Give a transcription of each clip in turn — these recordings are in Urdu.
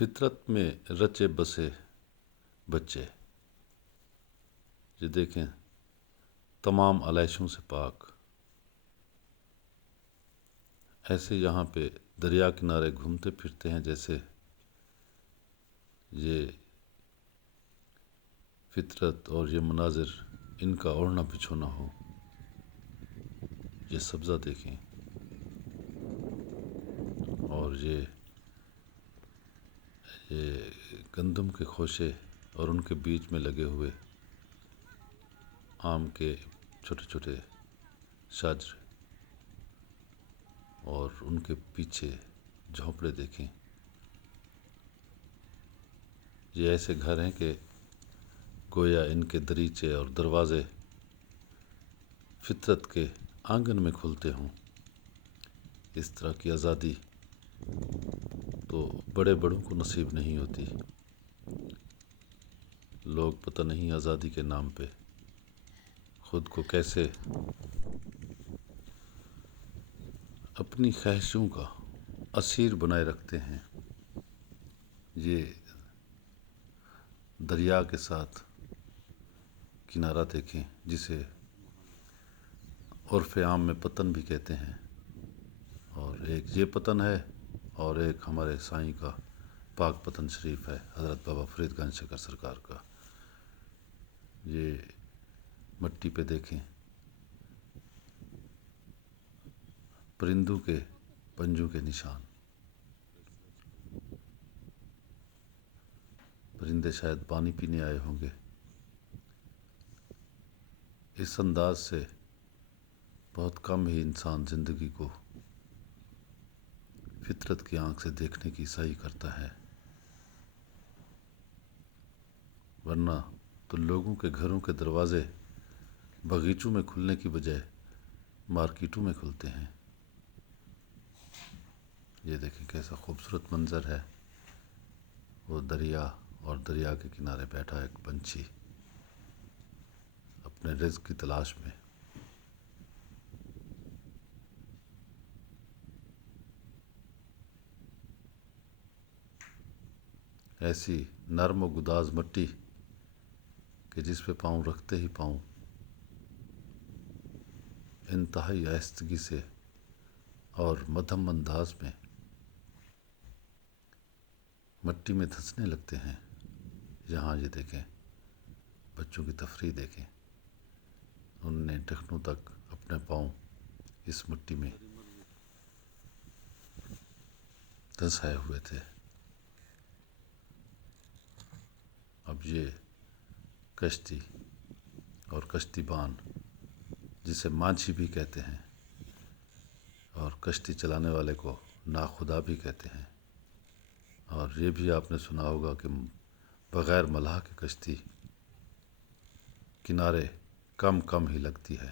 فطرت میں رچے بسے بچے، یہ دیکھیں تمام علائشوں سے پاک، ایسے یہاں پہ دریا کنارے گھومتے پھرتے ہیں جیسے یہ فطرت اور یہ مناظر ان کا اوڑھنا بچھونا ہو۔ یہ سبزہ دیکھیں اور یہ گندم کے خوشے اور ان کے بیچ میں لگے ہوئے آم کے چھوٹے چھوٹے شاجر اور ان کے پیچھے جھونپڑے دیکھیں۔ یہ ایسے گھر ہیں کہ گویا ان کے دریچے اور دروازے فطرت کے آنگن میں کھلتے ہوں۔ اس طرح کی آزادی تو بڑے بڑوں کو نصیب نہیں ہوتی۔ لوگ پتہ نہیں آزادی کے نام پہ خود کو کیسے اپنی خواہشوں کا اسیر بنائے رکھتے ہیں۔ یہ دریا کے ساتھ کنارہ دیکھیں جسے عرف عام میں پتن بھی کہتے ہیں، اور ایک یہ پتن ہے اور ایک ہمارے سائیں کا پاک پتن شریف ہے، حضرت بابا فرید گنج شکر سرکار کا۔ یہ مٹی پہ دیکھیں پرندوں کے پنجوں کے نشان، پرندے شاید پانی پینے آئے ہوں گے۔ اس انداز سے بہت کم ہی انسان زندگی کو فطرت کی آنکھ سے دیکھنے کی سعی کرتا ہے، ورنہ تو لوگوں کے گھروں کے دروازے باغیچوں میں کھلنے کی بجائے مارکیٹوں میں کھلتے ہیں۔ یہ دیکھیں کیسا خوبصورت منظر ہے، وہ دریا اور دریا کے کنارے بیٹھا ایک پنچھی اپنے رزق کی تلاش میں۔ ایسی نرم و گداز مٹی کہ جس پہ پاؤں رکھتے ہی پاؤں انتہائی آہستگی سے اور مدھم انداز میں مٹی میں دھنسنے لگتے ہیں۔ یہاں یہ دیکھیں بچوں کی تفریح دیکھیں، ان نے ٹخنوں تک اپنے پاؤں اس مٹی میں دھنسائے ہوئے تھے۔ اب یہ کشتی اور کشتی بان جسے مانجھی بھی کہتے ہیں اور کشتی چلانے والے کو ناخدا بھی کہتے ہیں، اور یہ بھی آپ نے سنا ہوگا کہ بغیر ملاح کی کشتی کنارے کم کم ہی لگتی ہے۔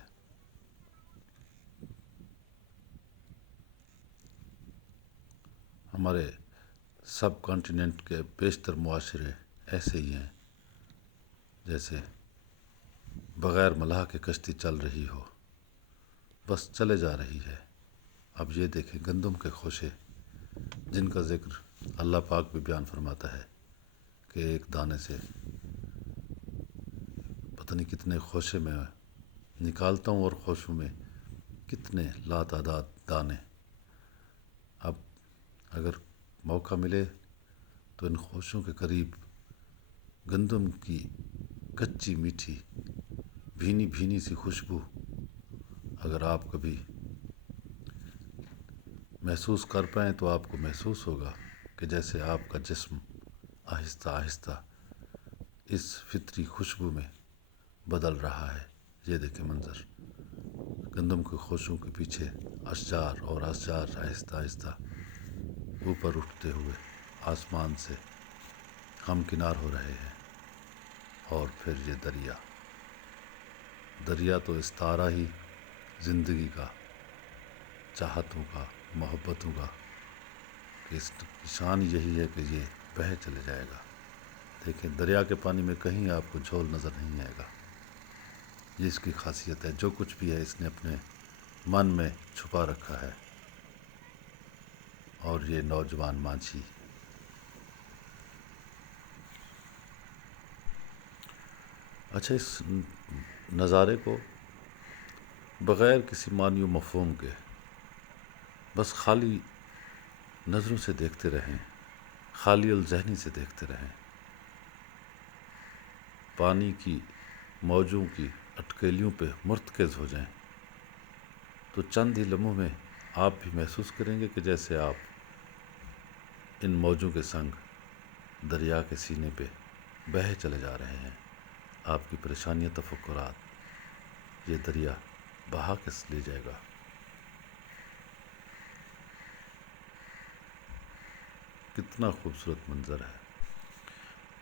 ہمارے سب کانٹیننٹ کے بیشتر معاشرے ایسے ہی ہیں جیسے بغیر ملاح کے کشتی چل رہی ہو، بس چلے جا رہی ہے۔ اب یہ دیکھیں گندم کے خوشے جن کا ذکر اللہ پاک بھی بیان فرماتا ہے کہ ایک دانے سے پتہ نہیں کتنے خوشے میں نکالتا ہوں اور خوشوں میں کتنے لاتعداد دانے۔ اب اگر موقع ملے تو ان خوشوں کے قریب گندم کی کچی میٹھی بھینی بھینی سی خوشبو اگر آپ کبھی محسوس کر پائیں تو آپ کو محسوس ہوگا کہ جیسے آپ کا جسم آہستہ آہستہ اس فطری خوشبو میں بدل رہا ہے۔ یہ دیکھیں منظر، گندم کے خوشوں کے پیچھے اشجار اور اشجار آہستہ آہستہ اوپر اٹھتے ہوئے آسمان سے ہمکنار ہو رہے ہیں۔ اور پھر یہ دریا تو استعارہ ہی زندگی کا، چاہتوں کا، محبتوں کا، کہ اس کی شان یہی ہے کہ یہ بہہ چلے جائے گا۔ دیکھیں دریا کے پانی میں کہیں آپ کو جھول نظر نہیں آئے گا۔ یہ اس کی خاصیت ہے، جو کچھ بھی ہے اس نے اپنے من میں چھپا رکھا ہے۔ اور یہ نوجوان مانجھی اچھا، اس نظارے کو بغیر کسی معنی و مفہوم کے بس خالی نظروں سے دیکھتے رہیں، خالی الذہنی سے دیکھتے رہیں، پانی کی موجوں کی اٹکیلیوں پہ مرتکز ہو جائیں، تو چند ہی لمحوں میں آپ بھی محسوس کریں گے کہ جیسے آپ ان موجوں کے سنگ دریا کے سینے پہ بہہ چلے جا رہے ہیں۔ آپ کی پریشانیاں، تفکرات یہ دریا بہا کے لے جائے گا۔ کتنا خوبصورت منظر ہے،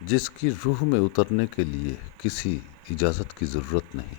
جس کی روح میں اترنے کے لیے کسی اجازت کی ضرورت نہیں۔